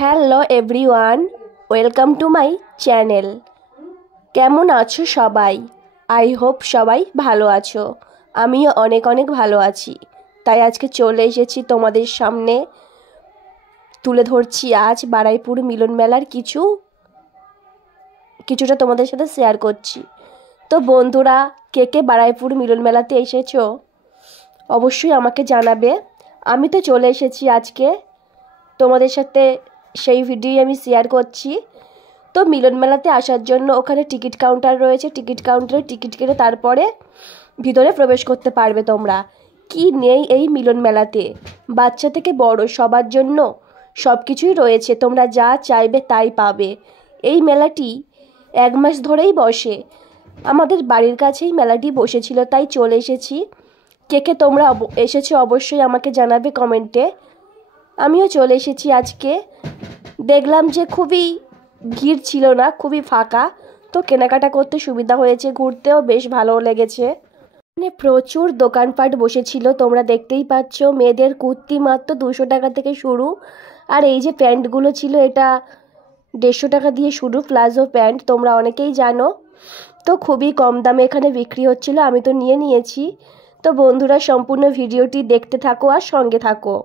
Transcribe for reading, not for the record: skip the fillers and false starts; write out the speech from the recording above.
Hello everyone, welcome to my channel. কেমন আছো সবাই? আই হোপ সবাই ভালো আছো। আমিও অনেক অনেক ভালো আছি। তাই আজকে চলে এসেছি তোমাদের সামনে, তুলে ধরছি আজ বারুইপুর মিলন মেলার কিছুটা তোমাদের সাথে শেয়ার করছি। তো বন্ধুরা, কে কে বারুইপুর মিলন মেলাতে এসেছো অবশ্যই আমাকে জানাবে। আমি তো চলে এসেছি আজকে, তোমাদের সাথে সেই ভিডিও আমি শেয়ার করছি। তো মিলন মেলাতে আসার জন্য ওখানে টিকিট কাউন্টার রয়েছে, টিকিট কাউন্টারে টিকিট কেটে তারপরে ভিতরে প্রবেশ করতে পারবে তোমরা। কি নেই এই মিলন মেলাতে, বাচ্চা থেকে বড় সবার জন্য সব কিছুই রয়েছে, তোমরা যা চাইবে তাই পাবে। এই মেলাটি 1 মাস ধরেই বসে, আমাদের বাড়ির কাছেই মেলাটি বসেছিল, তাই চলে এসেছি। কে কে তোমরা এসেছো অবশ্যই আমাকে জানাবে কমেন্টে। আমিও চলে এসেছি আজকে। দেখলাম যে খুবই ভিড় ছিল না, খুবই ফাঁকা, তো কেনাকাটা করতে সুবিধা হয়েছে, ঘুরতেও বেশ ভালো লেগেছে। মানে প্রচুর দোকানপাট বসেছিল, তোমরা দেখতেই পাচ্ছ। মেয়েদের কুর্তি মাত্র 200 টাকা থেকে শুরু, আর এই যে প্যান্টগুলো ছিল এটা 150 টাকা দিয়ে শুরু, প্লাজো প্যান্ট, তোমরা অনেকেই জানো। তো খুবই কম দামে এখানে বিক্রি হচ্ছিল, আমি তো নিয়েছি। তো বন্ধুরা, সম্পূর্ণ ভিডিওটি দেখতে থাকো আর সঙ্গে থাকো।